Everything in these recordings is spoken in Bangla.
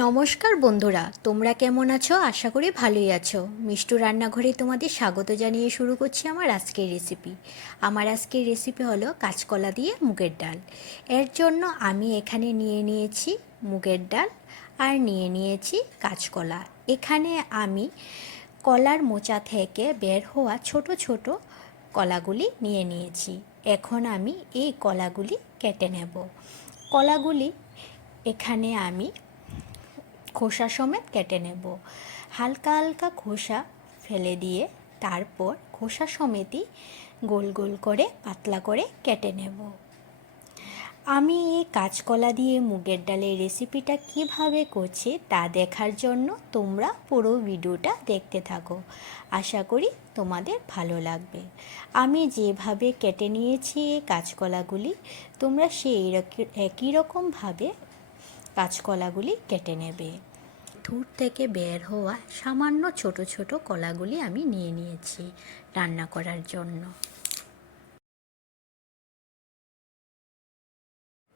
নমস্কার বন্ধুরা, তোমরা কেমন আছো? আশা করি ভালোই আছো। মিষ্টু রান্নাঘরে তোমাদের স্বাগত জানিয়ে শুরু করছি আমার আজকের রেসিপি আমার আজকের রেসিপি হলো কাঁচকলা দিয়ে মুগের ডাল। এর জন্য আমি এখানে নিয়ে নিয়েছি মুগের ডাল আর নিয়ে নিয়েছি কাঁচকলা। এখানে আমি কলার মোচা থেকে বের হওয়া ছোট ছোট কলাগুলি নিয়ে নিয়েছি। এখন আমি এই কলাগুলি কেটে নেব। কলাগুলি এখানে আমি খোসা সমেত কেটে নেব। হালকা হালকা খোসা ফেলে দিয়ে তারপর খোসা সমেতই গোল গোল করে পাতলা করে কেটে নেব। আমি এই কাঁচকলা দিয়ে মুগের ডালের রেসিপিটা কীভাবে করছি তা দেখার জন্য তোমরা পুরো ভিডিওটা দেখতে থাকো। আশা করি তোমাদের ভালো লাগবে। আমি যেভাবে কেটে নিয়েছি এই কাঁচকলাগুলি, তোমরা সেই একই রকমভাবে কাঁচকলাগুলি কেটে নেবে। ধূর থেকে বের হওয়া সামান্য ছোট ছোট কলাগুলি আমি নিয়ে নিয়েছি রান্না করার জন্য।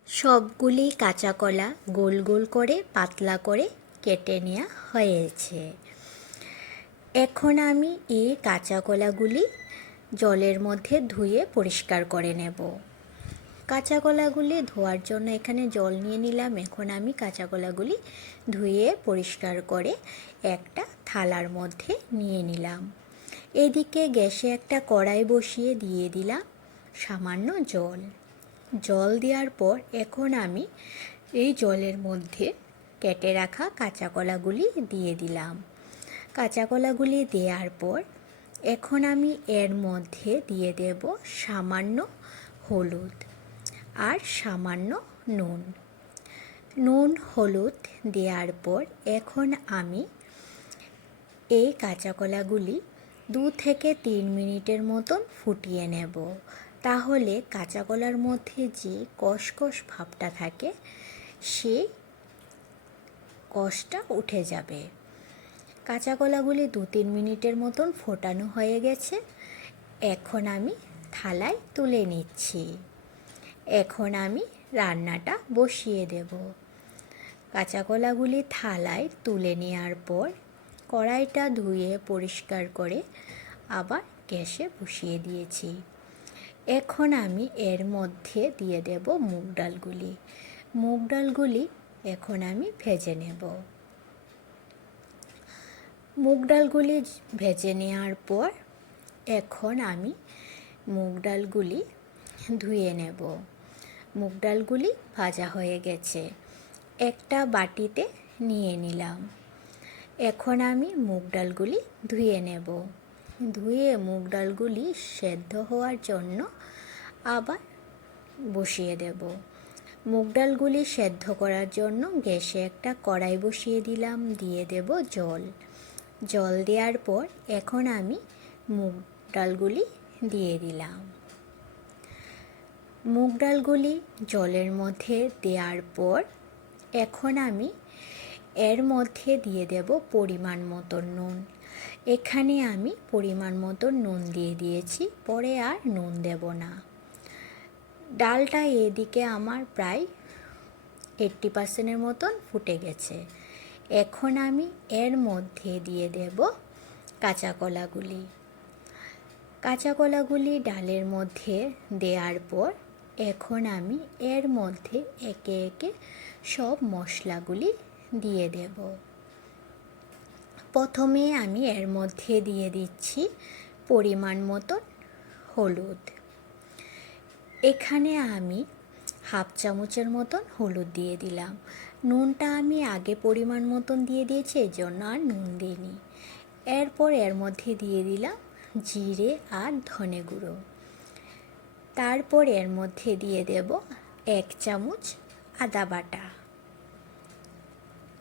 সবগুলি কাঁচা কলা গোল গোল করে পাতলা করে কেটে নেওয়া হয়েছে। এখন আমি এই কাঁচা কলাগুলি জলের মধ্যে ধুয়ে পরিষ্কার করে নেব। কাঁচা কলাগুলি ধোয়ার জন্য এখানে জল নিয়ে নিলাম। এখন আমি কাঁচা কলাগুলি ধুয়ে পরিষ্কার করে একটা থালার মধ্যে নিয়ে নিলাম। এদিকে গ্যাসে একটা কড়াই বসিয়ে দিয়ে দিলাম সামান্য জল। জল দেওয়ার পর এখন আমি এই জলের মধ্যে কেটে রাখা কাঁচা কলাগুলি দিয়ে দিলাম। কাঁচা কলাগুলি দেওয়ার পর এখন আমি এর মধ্যে দিয়ে দেব সামান্য হলুদ। আর সামান্য নুন। নুন, হলুদ দেওয়ার পর এখন আমি এই কাঁচা কলাগুলি দু থেকে তিন মিনিটের মতন ফুটিয়ে নেব। তাহলে কাঁচা কলার মধ্যে যে কষকষ ভাবটা থাকে সেই কষটা উঠে যাবে। কাঁচা কলাগুলি দু তিন মিনিটের মতন ফোটানো হয়ে গেছে। এখন আমি থালায় তুলে নিচ্ছি। এখন আমি রান্নাটা বসিয়ে দেব। কাঁচা কলাগুলি থালায় তুলে নেওয়ার পর কড়াইটা ধুয়ে পরিষ্কার করে আবার গ্যাসে বসিয়ে দিয়েছি। এখন আমি এর মধ্যে দিয়ে দেব মুগ ডালগুলি। মুগ ডালগুলি এখন আমি ভেজে নেব। মুগ ডালগুলি ভেজে নেওয়ার পর এখন আমি মুগ ডালগুলি ধুয়ে নেব। মুগ ডালগুলি ভাজা হয়ে গেছে। একটা বাটিতে নিয়ে নিলাম। এখন আমি মুগ ডালগুলি ধুয়ে নেব। ধুয়ে মুগ ডালগুলি সেদ্ধ হওয়ার জন্য আবার বসিয়ে দেব। মুগ ডালগুলি সেদ্ধ করার জন্য গ্যাসে একটা কড়াই বসিয়ে দিলাম, দিয়ে দেব জল। জল দেওয়ার পর এখন আমি মুগ ডালগুলি দিয়ে দিলাম। মুগ ডালগুলি জলের মধ্যে দেওয়ার পর এখন আমি এর মধ্যে দিয়ে দেব পরিমাণ মতো নুন। এখানে আমি পরিমাণ মতো নুন দিয়ে দিয়েছি, পরে আর নুন দেব না। ডালটা এদিকে আমার প্রায় এইট্টি পার্সেন্টের মতন ফুটে গেছে। এখন আমি এর মধ্যে দিয়ে দেব কাঁচা কলাগুলি। কাঁচা কলাগুলি ডালের মধ্যে দেওয়ার পর এখন আমি এর মধ্যে একে একে সব মশলাগুলি দিয়ে দেব। প্রথমে আমি এর মধ্যে দিয়ে দিচ্ছি পরিমাণ মতন হলুদ। এখানে আমি হাফ চামচের মতন হলুদ দিয়ে দিলাম। নুনটা আমি আগে পরিমাণ মতন দিয়ে দিয়েছি এই জন্য আর নুন দিইনি। এরপর এর মধ্যে দিয়ে দিলাম জিরে আর ধনে গুঁড়ো। তারপর এর মধ্যে দিয়ে দেব এক চামচ আদা বাটা।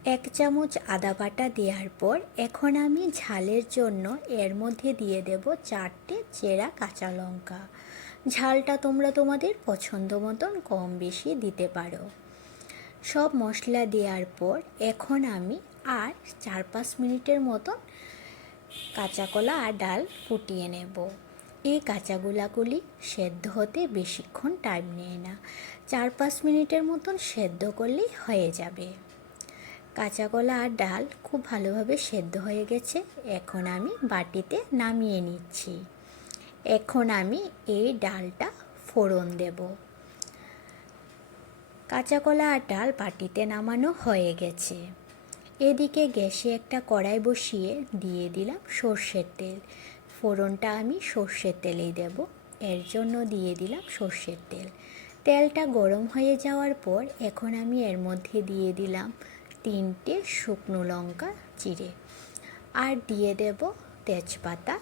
এক চামচ আদা বাটা দেওয়ার পর এখন আমি ঝালের জন্য এর মধ্যে দিয়ে দেব চারটে চেরা কাঁচা লঙ্কা। ঝালটা তোমরা তোমাদের পছন্দ মতন কম বেশি দিতে পারো। সব মশলা দেওয়ার পর এখন আমি আর চার পাঁচ মিনিটের মতন কাঁচা কলা আর ডাল ফুটিয়ে নেব। এই কাঁচা গোলাগুলি সেদ্ধ হতে বেশিক্ষণ টাইম নেয় না। চার পাঁচ মিনিটের মতন সেদ্ধ করলেই হয়ে যাবে। কাঁচা কলা আর ডাল খুব ভালোভাবে সেদ্ধ হয়ে গেছে। এখন আমি বাটিতে নামিয়ে নিচ্ছি। এখন আমি এই ডালটা ফোড়ন দেব। কাঁচা কলা আর ডাল বাটিতে নামানো হয়ে গেছে। এদিকে গ্যাসে একটা কড়াই বসিয়ে দিয়ে দিলাম সর্ষের তেল। ফোড়নটা আমি সর্ষের তেলেই দেব। এর জন্য দিয়ে দিলাম সর্ষের তেল। তেলটা গরম হয়ে যাওয়ার পর এখন আমি এর মধ্যে দিয়ে দিলাম তিনটে শুকনো লঙ্কা চিড়ে। আর দিয়ে দেব তেজপাতা।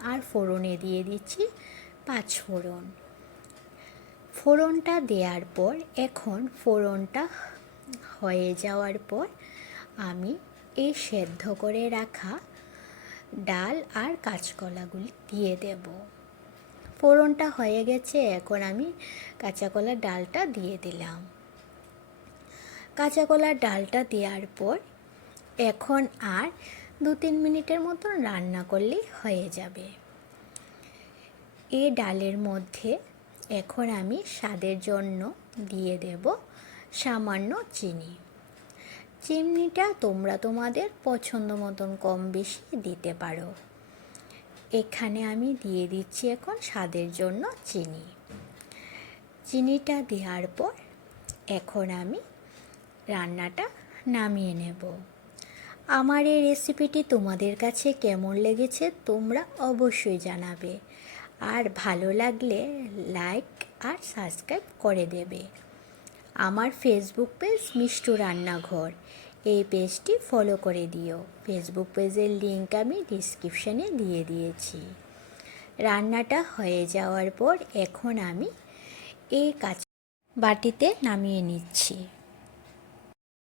আর ফোড়নে দিয়ে দিচ্ছি পাঁচ ফোড়ন। ফোড়নটা দেওয়ার পর, এখন ফোড়নটা হয়ে যাওয়ার পর আমি এই সেদ্ধ করে রাখা ডাল আর কাঁচকলাগুলি দিয়ে দেব। ফোড়নটা হয়ে গেছে, এখন আমি কাঁচাকলার ডালটা দিয়ে দিলাম। কাঁচাকলার ডালটা দেওয়ার পর এখন আর দু তিন মিনিটের মতন রান্না করলেই হয়ে যাবে। এই ডালের মধ্যে এখন আমি স্বাদের জন্য দিয়ে দেব সামান্য চিনি। চিনিটা তোমরা তোমাদের পছন্দ মতন কম বেশি দিতে পারো। এখানে আমি দিয়ে দিচ্ছি এখন স্বাদের জন্য চিনি। চিনিটা দেওয়ার পর এখন আমি রান্নাটা নামিয়ে নেব। আমার এই রেসিপিটি তোমাদের কাছে কেমন লেগেছে তোমরা অবশ্যই জানাবে। আর ভালো লাগলে লাইক আর সাবস্ক্রাইব করে দেবে। আমার ফেসবুক পেজ মিষ্টু রান্নাঘর। এই পেজটি ফলো করে দিও। ফেসবুক পেজের লিঙ্ক আমি ডিসক্রিপশানে দিয়ে দিয়েছি। রান্নাটা হয়ে যাওয়ার পর এখন আমি এই কাজ বাটিতে নামিয়ে নিচ্ছি।